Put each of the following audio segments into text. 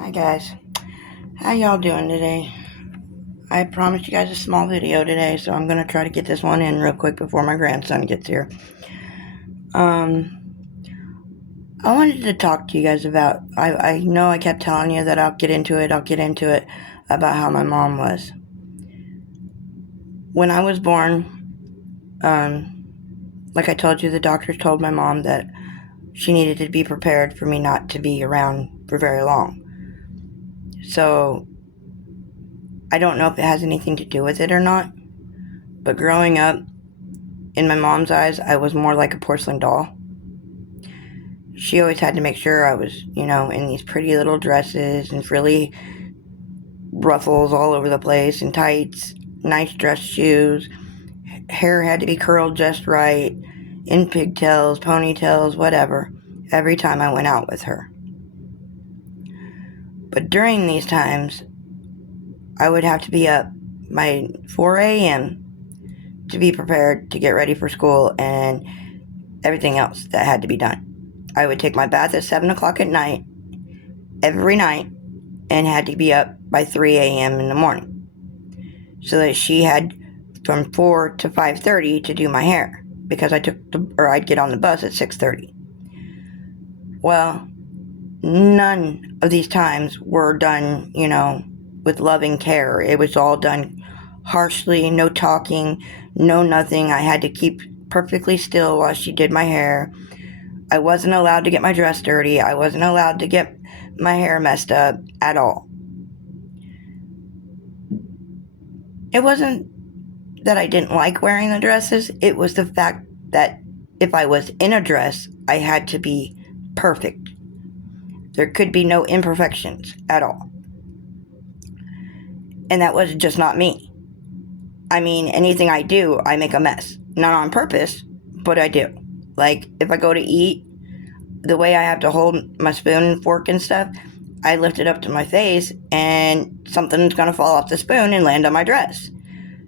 Hi guys, how y'all doing today? I promised you guys a small video today, so I'm gonna try to get this one in real quick before my grandson gets here. I wanted to talk to you guys about, I know I kept telling you that I'll get into it, about how my mom was. When I was born, like I told you, the doctors told my mom that she needed to be prepared for me not to be around for very long. So, I don't know if it has anything to do with it or not, but growing up, in my mom's eyes, I was more like a porcelain doll. She always had to make sure I was, in these pretty little dresses and frilly ruffles all over the place and tights, nice dress shoes. Hair had to be curled just right, in pigtails, ponytails, whatever, every time I went out with her. But during these times, I would have to be up by 4 a.m. to be prepared to get ready for school and everything else that had to be done. I would take my bath at 7 o'clock at night, every night, and had to be up by 3 a.m. in the morning. So that she had from 4 to 5:30 to do my hair, because I'd get on the bus at 6:30. Well, none of these times were done, with loving care. It was all done harshly, no talking, no nothing. I had to keep perfectly still while she did my hair. I wasn't allowed to get my dress dirty. I wasn't allowed to get my hair messed up at all. It wasn't that I didn't like wearing the dresses. It was the fact that if I was in a dress, I had to be perfect. There could be no imperfections at all. And that was just not me. I mean, anything I do, I make a mess. Not on purpose, but I do. Like, if I go to eat, the way I have to hold my spoon and fork and stuff, I lift it up to my face and something's going to fall off the spoon and land on my dress.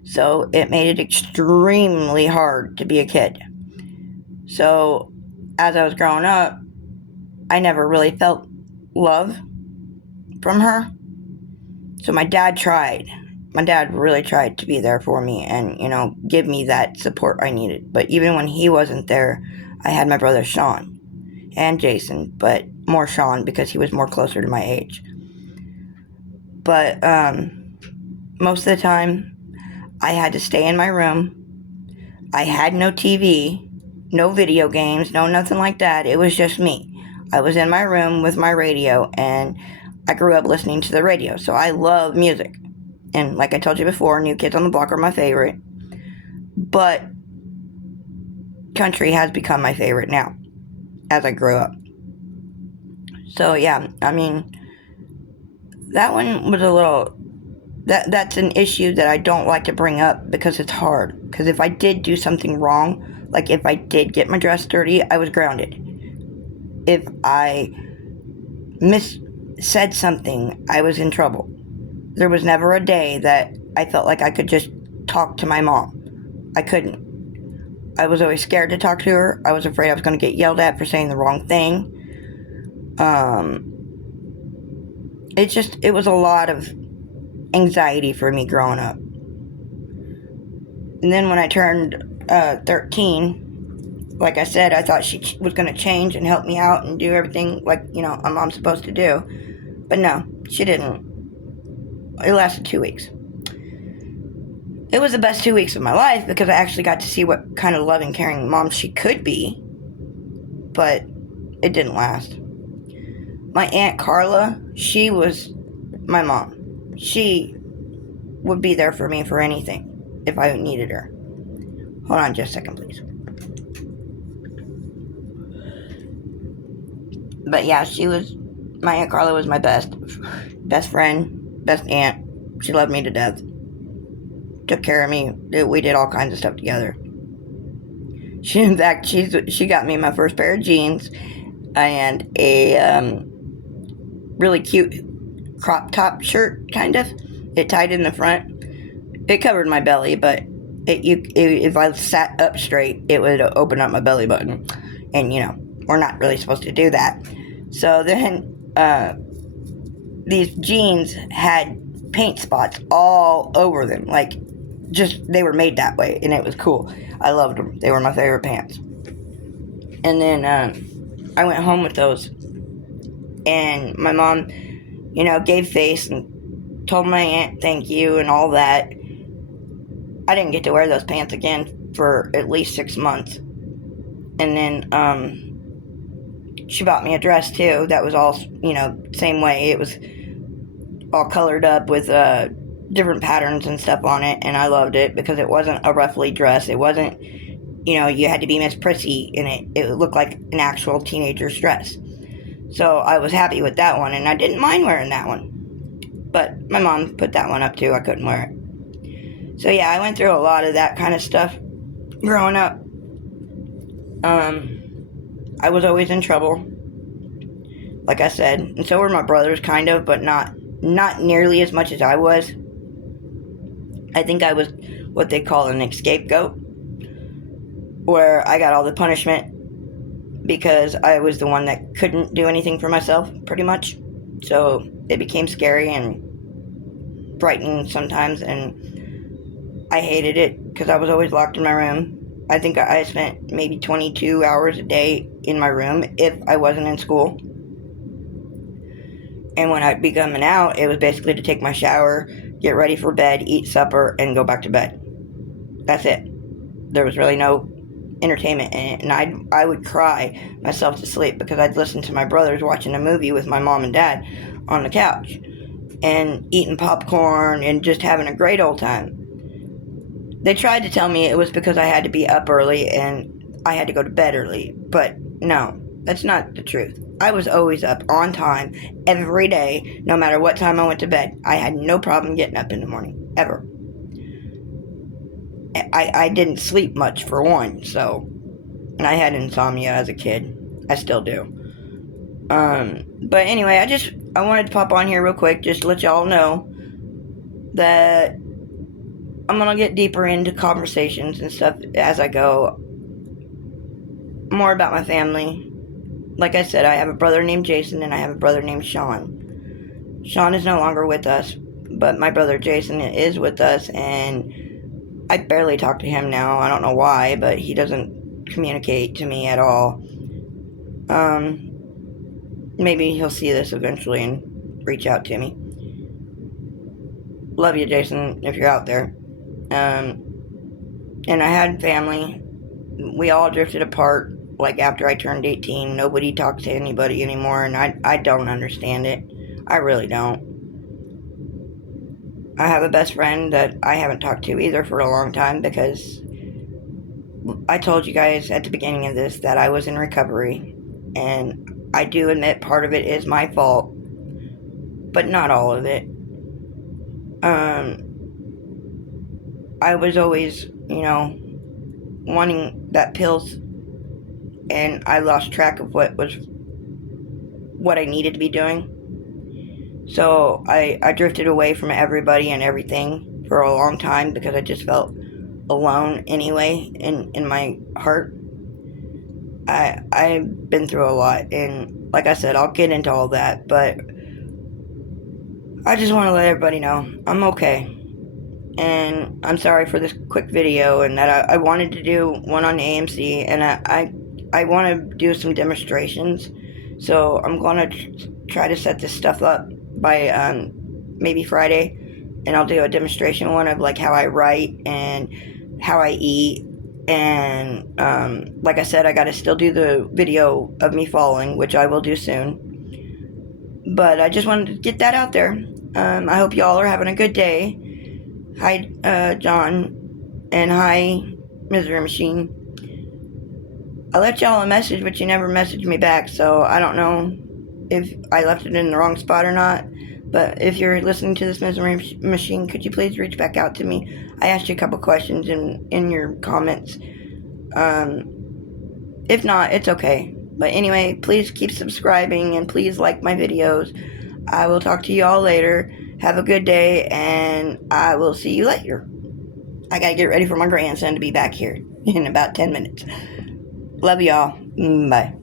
So it made it extremely hard to be a kid. So as I was growing up, I never really felt love from her. So my dad tried. My dad really tried to be there for me and, give me that support I needed. But even when he wasn't there, I had my brother Sean and Jason, but more Sean because he was more closer to my age. But most of the time, I had to stay in my room. I had no TV, no video games, no nothing like that. It was just me. I was in my room with my radio, and I grew up listening to the radio, so I love music. And like I told you before, New Kids on the Block are my favorite. But country has become my favorite now, as I grew up. So yeah, I mean, that one was a little, that's an issue that I don't like to bring up because it's hard. Because if I did do something wrong, like if I did get my dress dirty, I was grounded. If I said something, I was in trouble. There was never a day that I felt like I could just talk to my mom. I couldn't. I was always scared to talk to her. I was afraid I was going to get yelled at for saying the wrong thing. It was a lot of anxiety for me growing up. And then when I turned 13, like I said, I thought she was going to change and help me out and do everything like, a mom's supposed to do. But no, she didn't. It lasted 2 weeks. It was the best 2 weeks of my life because I actually got to see what kind of loving, caring mom she could be. But it didn't last. My Aunt Carla, she was my mom. She would be there for me for anything if I needed her. Hold on just a second, please. But yeah, my Aunt Carla was my best friend, best aunt. She loved me to death. Took care of me. We did all kinds of stuff together. In fact, she got me my first pair of jeans and a really cute crop top shirt, kind of. It tied in the front. It covered my belly, but if I sat up straight, it would open up my belly button. And, we're not really supposed to do that. So then these jeans had paint spots all over them. Like, just, they were made that way, and it was cool. I loved them. They were my favorite pants. And then I went home with those, and my mom, gave face and told my aunt thank you and all that. I didn't get to wear those pants again for at least 6 months. And then she bought me a dress too that was all, same way. It was all colored up with different patterns and stuff on it, and I loved it because it wasn't a roughly dress. It wasn't, you had to be Miss Prissy in it. It looked like an actual teenager's dress. So I was happy with that one, and I didn't mind wearing that one. But my mom put that one up too. I couldn't wear it. So yeah, I went through a lot of that kind of stuff growing up. I was always in trouble, like I said, and so were my brothers, kind of, but not nearly as much as I was. I think I was what they call an scapegoat, where I got all the punishment because I was the one that couldn't do anything for myself, pretty much. So it became scary and frightening sometimes, and I hated it because I was always locked in my room. I think I spent maybe 22 hours a day in my room if I wasn't in school. And when I'd be coming out, it was basically to take my shower, get ready for bed, eat supper, and go back to bed. That's it. There was really no entertainment in it. And I would cry myself to sleep because I'd listen to my brothers watching a movie with my mom and dad on the couch and eating popcorn and just having a great old time. They tried to tell me it was because I had to be up early and I had to go to bed early. But no, that's not the truth. I was always up on time every day, no matter what time I went to bed. I had no problem getting up in the morning, ever. I didn't sleep much, for one, so... And I had insomnia as a kid. I still do. But anyway, I wanted to pop on here real quick, just to let y'all know that I'm gonna get deeper into conversations and stuff as I go. More about my family. Like I said, I have a brother named Jason and I have a brother named Sean. Sean is no longer with us, but my brother Jason is with us, and I barely talk to him now. I don't know why, but he doesn't communicate to me at all. Maybe he'll see this eventually and reach out to me. Love you, Jason, if you're out there. And I had family. We all drifted apart, like, after I turned 18. Nobody talks to anybody anymore, and I don't understand it. I really don't. I have a best friend that I haven't talked to either for a long time because I told you guys at the beginning of this that I was in recovery, and I do admit part of it is my fault, but not all of it. I was always, wanting that pills, and I lost track of what I needed to be doing. So I drifted away from everybody and everything for a long time because I just felt alone anyway in my heart. I've been through a lot, and like I said, I'll get into all that, but I just want to let everybody know I'm okay. And I'm sorry for this quick video, and that I wanted to do one on AMC, and I want to do some demonstrations. So I'm going to try to set this stuff up by maybe Friday, and I'll do a demonstration one of like how I write and how I eat. And like I said, I got to still do the video of me falling, which I will do soon. But I just wanted to get that out there. I hope y'all are having a good day. Hi, John, and hi, Misery Machine. I left y'all a message, but you never messaged me back, so I don't know if I left it in the wrong spot or not. But if you're listening to this Misery Machine, could you please reach back out to me? I asked you a couple questions in your comments. If not, it's okay. But anyway, please keep subscribing, and please like my videos. I will talk to you all later. Have a good day, and I will see you later. I gotta get ready for my grandson to be back here in about 10 minutes. Love y'all. Bye.